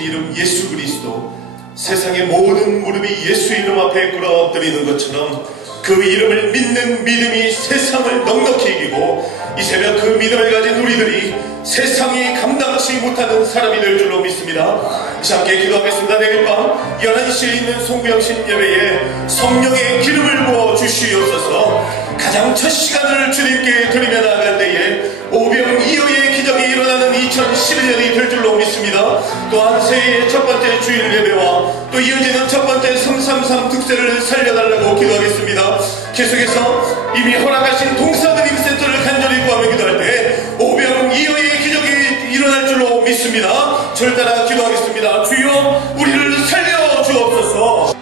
이름 예수 그리스도, 세상의 모든 무릎이 예수 이름 앞에 꿇어 엎드리는 것처럼 그 이름을 믿는 믿음이 세상을 넉넉히 이기고, 이 새벽 그 믿음을 가진 우리들이 세상이 감당치 못하는 사람이 될 줄로 믿습니다. 함께 기도하겠습니다. 내일 밤 11시에 있는 송구영신 예배에 성령의 기름을 부어 주시옵소서. 가장 첫 시간을 주님께 드리며 나아갈 때에 오병이어의 기적이 일어나는 2011년이 될 줄로 믿습니다. 또한 새해의 첫 번째 주일 예배와 또 이어지는 첫 번째 333 특세를 살려달라고 기도하겠습니다. 계속해서 이미 허락하신 동사드림 센터를 간절히 구하며 기도할 때 오병이어의 기적이 일어날 줄로 믿습니다. 저를 따라 기도하겠습니다. 주여 우리를 살려 주옵소서.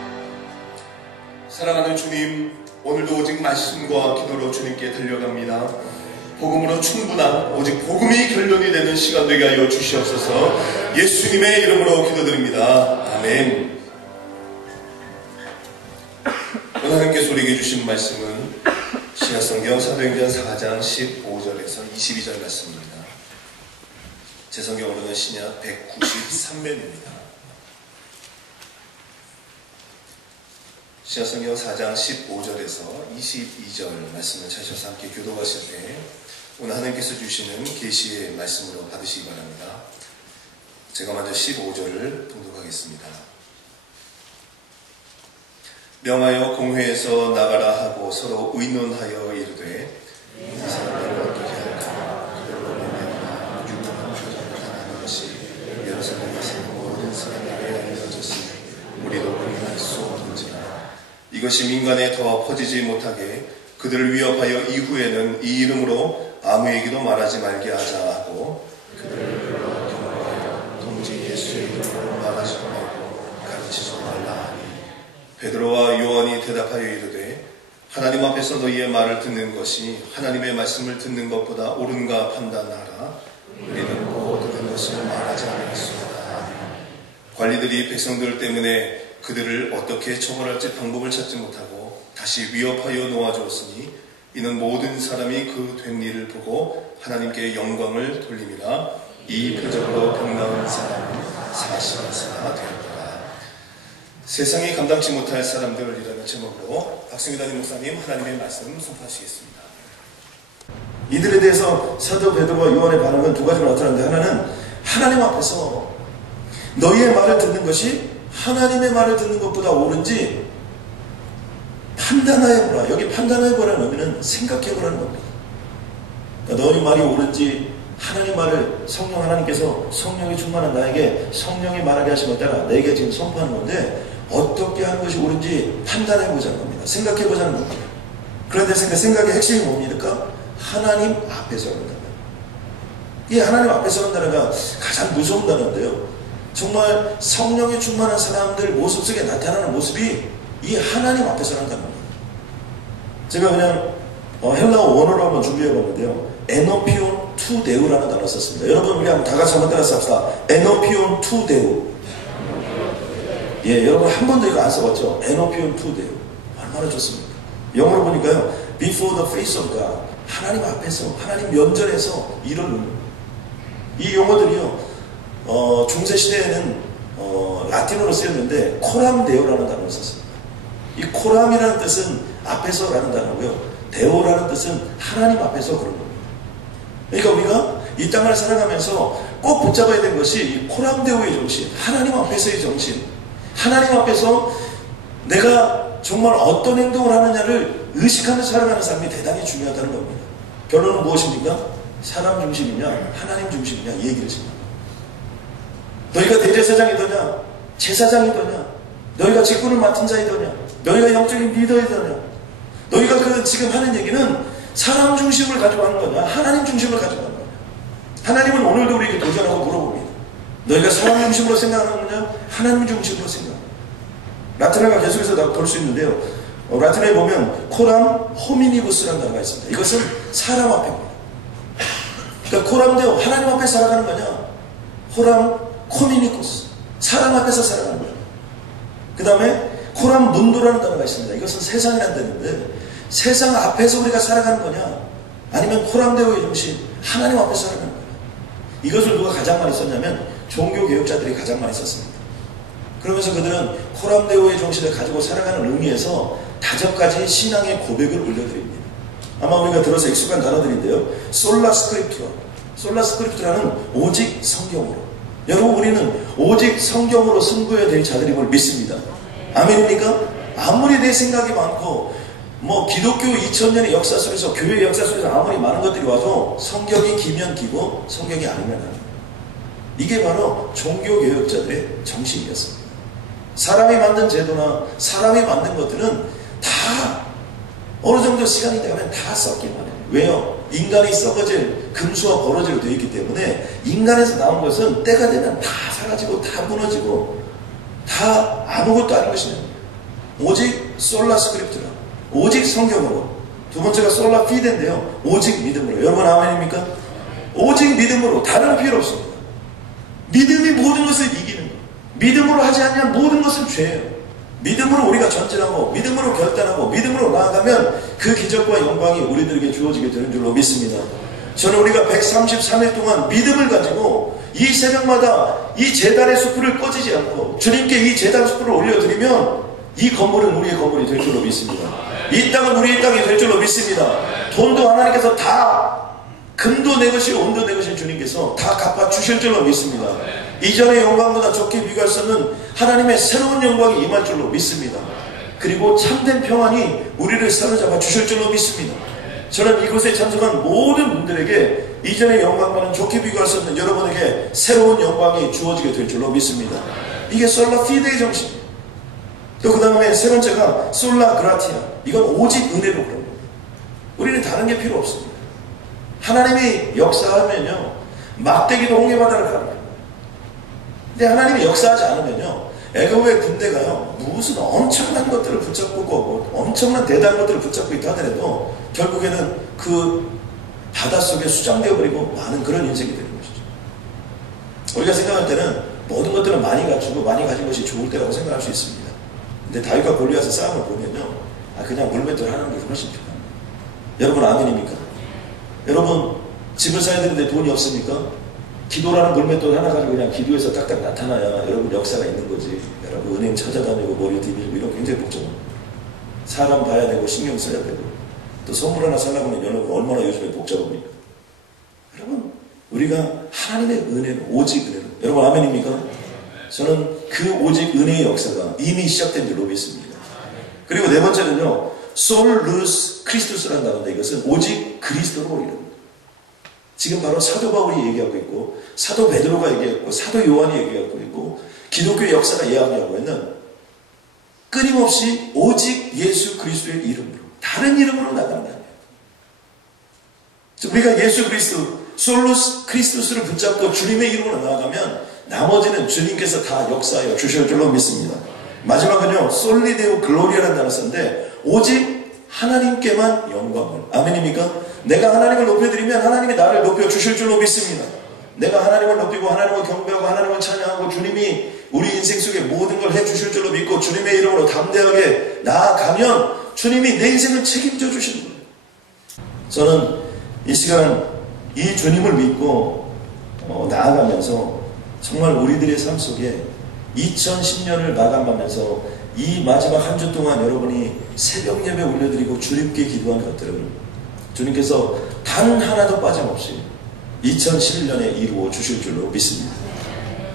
사랑하는 주님, 오늘도 오직 말씀과 기도로 주님께 달려갑니다. 복음으로 충분한 오직 복음이 결론이 되는 시간 되게 하여 주시옵소서. 예수님의 이름으로 기도드립니다. 아멘. 오늘 하나님께서 우리에게 주신 말씀은 신약성경 사도행전 4장 15절에서 22절 말씀입니다. 제 성경으로는 신약 193면입니다. 신약성경 4장 15절에서 22절 말씀을 찾으셔서 함께 교도하실 때 오늘 하나님께서 주시는 계시의 말씀으로 받으시기 바랍니다. 제가 먼저 15절을 봉독하겠습니다. 명하여 공회에서 나가라 하고 서로 의논하여 이르되 이 사람을 어떻게 할까? 그들로 말미암아 유명한 표적을 하는 것이 예루살렘에 사는 모든 사람에게 알려졌으니 우리도 확인할 수 없는지라. 이것이 민간에 더 퍼지지 못하게 그들을 위협하여 이후에는 이 이름으로 아무에게도 말하지 말게 하자 하고 그들을 불러 경고하여 동지 예수의 이름으로 말하지 말고 가르치지 말라 하니 베드로와 요한이 대답하여 이르되 하나님 앞에서 너희의 말을 듣는 것이 하나님의 말씀을 듣는 것보다 옳은가 판단하라. 우리는 모든 것을 말하지 않겠습니다. 관리들이 백성들 때문에 그들을 어떻게 처벌할지 방법을 찾지 못하고 다시 위협하여 놓아주었으니 이는 모든 사람이 그 된 일을 보고 하나님께 영광을 돌림이라. 이 표적으로 병나은 사람은 40세나 되었더라. 세상이 감당치 못할 사람들이라는 제목으로 박승규 담임 목사님 하나님의 말씀 선포하시겠습니다. 이들에 대해서 사도 베드로와 요한의 반응은 두 가지로 나타나는데, 하나는 하나님 앞에서 너희의 말을 듣는 것이 하나님의 말을 듣는 것보다 옳은지 판단하여보라. 여기 판단하여보라는 의미는 생각해보라는 겁니다. 그러니까 너희 말이 옳은지 하나님 말을 성령 하나님께서 성령이 충만한 나에게 성령이 말하게 하심에 따라 내게 지금 선포하는 건데 어떻게 하는 것이 옳은지 판단해보자는 겁니다. 생각해보자는 겁니다. 그런데 생각의 핵심이 뭡니까? 하나님 앞에서 한다는 거예요. 이 하나님 앞에서 한다는 가 가장 무서운 단어인데요. 정말 성령이 충만한 사람들 모습 속에 나타나는 모습이 이 하나님 앞에서 한다는 겁니다. 제가 그냥 헬라어 원어로 한번 준비해봤는데요. 에노피온 투 데우라는 단어를 썼습니다. 여러분 우리 한번 다 같이 한번 따라서 합시다. 에노피온 투 데우. 예, 여러분 한 번도 이거 안 써봤죠? 에노피온 투 데우. 얼마나 좋습니까? 영어로 보니까요. Before the face of God. 하나님 앞에서, 하나님 면전에서 이런 이 용어들이요. 중세시대에는 라틴어로 쓰였는데 코람데오라는 단어를 썼습니다. 이 코람이라는 뜻은 앞에서라는 단어고요. 데오라는 뜻은 하나님 앞에서 그런 겁니다. 그러니까 우리가 이 땅을 살아가면서 꼭 붙잡아야 되는 것이 이 코람데오의 정신, 하나님 앞에서의 정신, 하나님 앞에서 내가 정말 어떤 행동을 하느냐를 의식하면서 살아가는 삶이 대단히 중요하다는 겁니다. 결론은 무엇입니까? 사람 중심이냐 하나님 중심이냐 이 얘기를 지금 너희가 대제사장이더냐 제사장이더냐 너희가 직분을 맡은 자이더냐 너희가 영적인 리더이더냐 너희가 그 지금 하는 얘기는 사람 중심을 가지고 하는 거냐 하나님 중심을 가지고 하는 거냐. 하나님은 오늘도 우리에게 도전하고 물어봅니다. 너희가 사람 중심으로 생각하는 거냐 하나님 중심으로 생각하는 거냐. 라틴어가 계속해서 돌 수 있는데요. 라틴어에 보면 코람 호미니부스라는 단어가 있습니다. 이것은 사람 앞에입니다. 그러니까 코람데오 하나님 앞에 살아가는 거냐 코람 코미니쿠스 사람 앞에서 살아가는 거예요. 그 다음에 코람 문도라는 단어가 있습니다. 이것은 세상이라는 단어인데 세상 앞에서 우리가 살아가는 거냐 아니면 코람데오의 중심 하나님 앞에서 살아가는 거냐. 이것을 누가 가장 많이 썼냐면 종교개혁자들이 가장 많이 썼습니다. 그러면서 그들은 코람데오의 정신을 가지고 살아가는 의미에서 5가지 신앙의 고백을 올려드립니다. 아마 우리가 들어서 익숙한 단어들인데요. 솔라 스크립투라. 솔라 스크립투라는 오직 성경으로. 여러분, 우리는 오직 성경으로 승부해야 될 자들임을 믿습니다. 아멘입니까? 아무리 내 생각이 많고 기독교 2000년의 역사 속에서, 교회 역사 속에서 아무리 많은 것들이 와도 성경이 기면 기고 성경이 아니면 아닙니다. 이게 바로 종교개혁자들의 정신이었습니다. 사람이 만든 제도나 사람이 만든 것들은 다 어느 정도 시간이 되면 다 썩기만 해요. 왜요? 인간이 썩어질 금수와 버러지로 되어 있기 때문에 인간에서 나온 것은 때가 되면 다 사라지고 다 무너지고 다 아무것도 아닌 것이냐. 오직 솔라 스크립트라, 오직 성경으로. 두 번째가 솔라 피데인데요. 오직 믿음으로. 여러분 아멘입니까? 오직 믿음으로. 다른 필요 없습니다. 믿음이 모든 것을 이기는 것. 믿음으로 하지 않으면 모든 것은 죄예요. 믿음으로 우리가 전진하고 믿음으로 결단하고 믿음으로 나아가면 그 기적과 영광이 우리들에게 주어지게 되는 줄로 믿습니다. 저는 우리가 133일 동안 믿음을 가지고 이 새벽마다 이 제단의 숯불을 꺼지지 않고 주님께 이 제단 숯불을 올려드리면 이 건물은 우리의 건물이 될 줄로 믿습니다. 이 땅은 우리의 땅이 될 줄로 믿습니다. 돈도 하나님께서 다, 금도 내 것이요 은도 내 것인 주님께서 다 갚아 주실 줄로 믿습니다. 이전의 영광보다 좋게 비교할 수 없는 하나님의 새로운 영광이 임할 줄로 믿습니다. 그리고 참된 평안이 우리를 사로잡아 주실 줄로 믿습니다. 저는 이곳에 참석한 모든 분들에게 이전의 영광과는 좋게 비교할 수 없는 여러분에게 새로운 영광이 주어지게 될 줄로 믿습니다. 이게 솔라 피데의 정신입니다. 또 그 다음에 세 번째가 솔라 그라티아. 이건 오직 은혜로 그런 겁니다. 우리는 다른 게 필요 없습니다. 하나님이 역사하면요, 막대기도 홍해바다를 가릅니다. 근데 하나님이 역사하지 않으면요, 애굽의 군대가요, 무슨 엄청난 것들을 붙잡고 엄청난 대단한 것들을 붙잡고 있다 하더라도 결국에는 그 바닷속에 수장되어 버리고 많은 그런 인생이 되는 것이죠. 우리가 생각할 때는 모든 것들은 많이 갖추고 많이 가진 것이 좋을 때라고 생각할 수 있습니다. 근데 다윗과 골리앗의 싸움을 보면요, 그냥 물맷돌 하는 게 훨씬 편합니다. 여러분 아멘입니까? 여러분 집을 사야 되는데 돈이 없습니까? 기도라는 물맷돌 하나 가지고 그냥 기도해서 딱딱 나타나야 여러분 역사가 있는 거지. 여러분 은행 찾아다니고 머리 뒤밀고 이런 거 굉장히 복잡합니다. 사람 봐야 되고 신경 써야 되고 또 선물 하나 사려고 하면 여러분 얼마나 요즘에 복잡합니까? 여러분 우리가 하나님의 은혜로, 오직 은혜로. 여러분 아멘입니까? 저는 그 오직 은혜의 역사가 이미 시작된 줄로 믿습니다. 그리고 네 번째는요, 솔루스 크리스투스라는 단어인데 이것은 오직 그리스도로 이릅니다. 지금 바로 사도 바울이 얘기하고 있고 사도 베드로가 얘기했고 사도 요한이 얘기하고 있고 기독교의 역사가 이야기하고 있는 끊임없이 오직 예수 그리스도의 이름으로, 다른 이름으로 나가는 게 아니에요. 우리가 예수 그리스도 솔루스 크리스투스를 붙잡고 주님의 이름으로 나아가면 나머지는 주님께서 다 역사하여 주실 줄로 믿습니다. 마지막은요, 솔리데오 글로리아라는 단어 썼는데 오직 하나님께만 영광을. 아멘입니까? 내가 하나님을 높여드리면 하나님이 나를 높여주실 줄로 믿습니다. 내가 하나님을 높이고 하나님을 경배하고 하나님을 찬양하고 주님이 우리 인생 속에 모든 걸 해주실 줄로 믿고 주님의 이름으로 담대하게 나아가면 주님이 내 인생을 책임져 주시는 거예요. 저는 이 시간 이 주님을 믿고 나아가면서 정말 우리들의 삶 속에 2010년을 마감하면서 이 마지막 한 주 동안 여러분이 새벽 예배 올려드리고 주님께 기도한 것들을 주님께서 단 하나도 빠짐없이 2011년에 이루어 주실 줄로 믿습니다.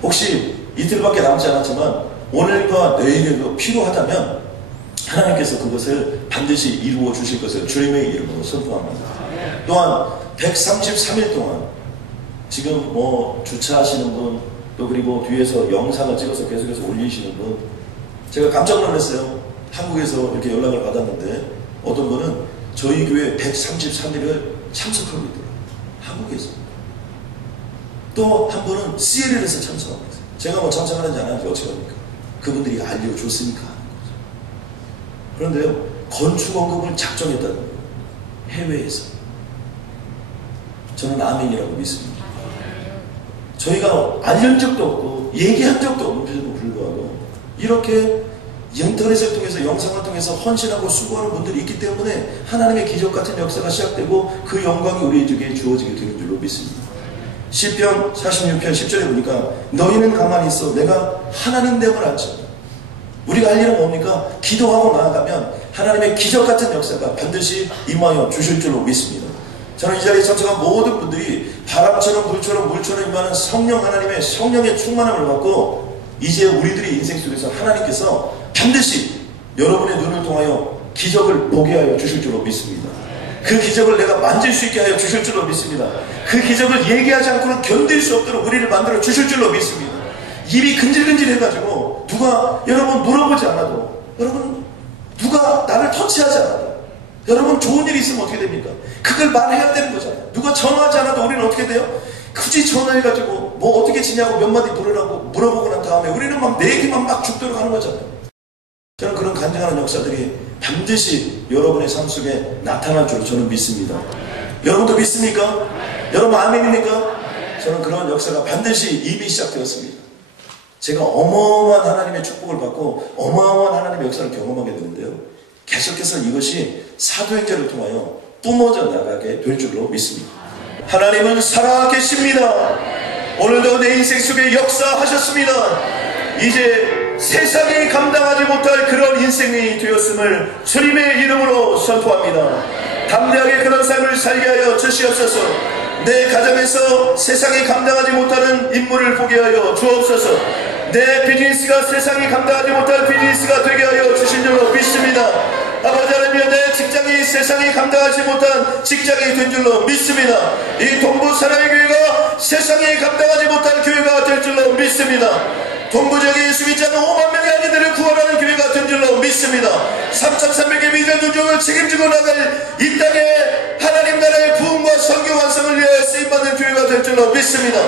혹시 이틀밖에 남지 않았지만 오늘과 내일에도 필요하다면 하나님께서 그것을 반드시 이루어 주실 것을 주님의 이름으로 선포합니다. 또한 133일 동안 지금 주차하시는 분, 또 그리고 뒤에서 영상을 찍어서 계속해서 올리시는 분, 제가 깜짝 놀랐어요. 한국에서 이렇게 연락을 받았는데 어떤 분은 저희 교회 133일을 참석하고 있더라고요. 한국에서. 또 한 분은 CLL에서 참석하고 있어요. 제가 참석하는지 안 하는지 어떻게 합니까? 그분들이 알려줬으니까 하는 거죠. 그런데요, 건축원금을 작정했다는 거예요. 해외에서. 저는 아멘이라고 믿습니다. 저희가 알린 적도 없고 얘기한 적도 없는데도 불구하고 이렇게 인터넷을 통해서 영상을 통해서 헌신하고 수고하는 분들이 있기 때문에 하나님의 기적 같은 역사가 시작되고 그 영광이 우리에게 주어지게 되는 줄로 믿습니다. 시편 46편 10절에 보니까 너희는 가만히 있어 내가 하나님 됨을 알지. 우리가 할 일은 뭡니까? 기도하고 나아가면 하나님의 기적 같은 역사가 반드시 임하여 주실 줄로 믿습니다. 저는 이 자리에 참석한 모든 분들이 바람처럼 불처럼 물처럼 임하는 성령 하나님의 성령의 충만함을 받고 이제 우리들의 인생 속에서 하나님께서 반드시 여러분의 눈을 통하여 기적을 보게 하여 주실 줄로 믿습니다. 그 기적을 내가 만질 수 있게 하여 주실 줄로 믿습니다. 그 기적을 얘기하지 않고는 견딜 수 없도록 우리를 만들어 주실 줄로 믿습니다. 입이 근질근질 해가지고 누가 여러분 물어보지 않아도, 여러분 누가 나를 터치하지 않아도, 여러분 좋은 일이 있으면 어떻게 됩니까? 그걸 말해야 되는 거잖아요. 누가 전화하지 않아도 우리는 어떻게 돼요? 굳이 전화해가지고 뭐 어떻게 지냐고 몇 마디 물으라고 물어보고 난 다음에 우리는 막 내 얘기만 막 죽도록 하는 거잖아요. 저는 그런 간증하는 역사들이 반드시 여러분의 삶 속에 나타날 줄 저는 믿습니다. 여러분도 믿습니까? 여러분 아멘입니까? 저는 그런 역사가 반드시 이미 시작되었습니다. 제가 어마어마한 하나님의 축복을 받고 어마어마한 하나님의 역사를 경험하게 되는데요, 계속해서 이것이 사도행전을 통하여 뿜어져 나가게 될 줄로 믿습니다. 하나님은 살아계십니다. 오늘도 내 인생 속에 역사하셨습니다. 이제 세상이 감당하지 못할 그런 인생이 되었음을 주님의 이름으로 선포합니다. 담대하게 그런 삶을 살게 하여 주시옵소서. 내 가정에서 세상이 감당하지 못하는 인물을 보게 하여 주옵소서. 내 비즈니스가 세상이 감당하지 못할 비즈니스가 되게 하여 주신 줄로 믿습니다. 아버지 하나님, 내 직장이 세상이 감당하지 못한 직장이 된 줄로 믿습니다. 이 동부 사랑의 교회가 세상이 감당하지 못한 교회가 될 줄로 믿습니다. 동부 지역에 예수 믿지 않는 5만 명의 아이들을 구원하는 교회가 된 줄로 믿습니다. 3,300의 미전 조정을 책임지고 나갈 이 땅에 하나님 나라의 부흥과 선교 완성을 위하여 쓰임받는 교회가 될 줄로 믿습니다.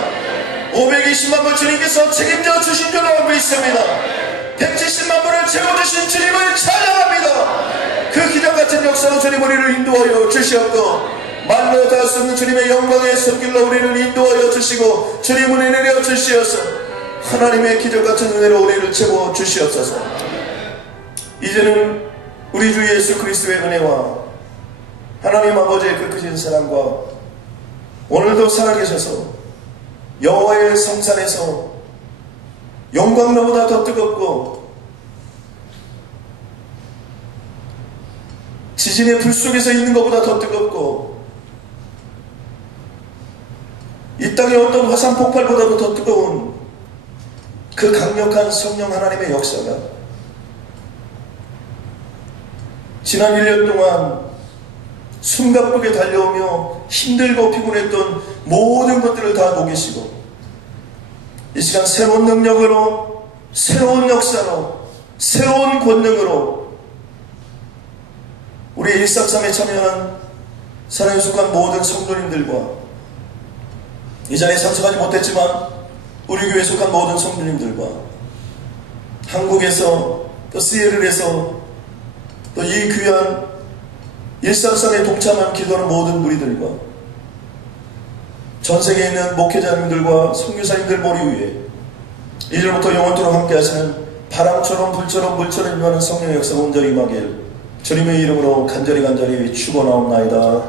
520만 분 주님께서 책임져 주신 줄로 믿습니다. 170만 분을 채워주신 주님을 찬양합니다. 그 기적같은 역사로 주님 우리를 인도하여 주시옵고, 말로 닿을 수 없는 주님의 영광의 손길로 우리를 인도하여 주시고 주님 은혜 내려 주시어서 하나님의 기적같은 은혜로 우리를 채워 주시옵소서. 이제는 우리 주 예수 그리스도의 은혜와 하나님 아버지의 그 크신 사랑과 오늘도 살아계셔서 여호와의 성산에서 영광로보다 더 뜨겁고 지진의 불 속에서 있는 것보다 더 뜨겁고 이 땅의 어떤 화산 폭발보다도 더 뜨거운 그 강력한 성령 하나님의 역사가 지난 1년 동안 숨가쁘게 달려오며 힘들고 피곤했던 모든 것들을 다 녹이시고 이 시간 새로운 능력으로, 새로운 역사로, 새로운 권능으로 우리 133에 참여한 사랑에 속한 모든 성도님들과 이 자리에 참석하지 못했지만 우리 교회에 속한 모든 성도님들과 한국에서 또 시에르에서 또 이 귀한 133에 동참한 기도하는 모든 무리들과 전세계에 있는 목회자님들과 선교사님들 머리 위에 이제부터 영원토록 함께 하시는 바람처럼 불처럼 물처럼 임하는 성령의 역사가 온전히 임하길 주님의 이름으로 간절히 축원하옵나이다.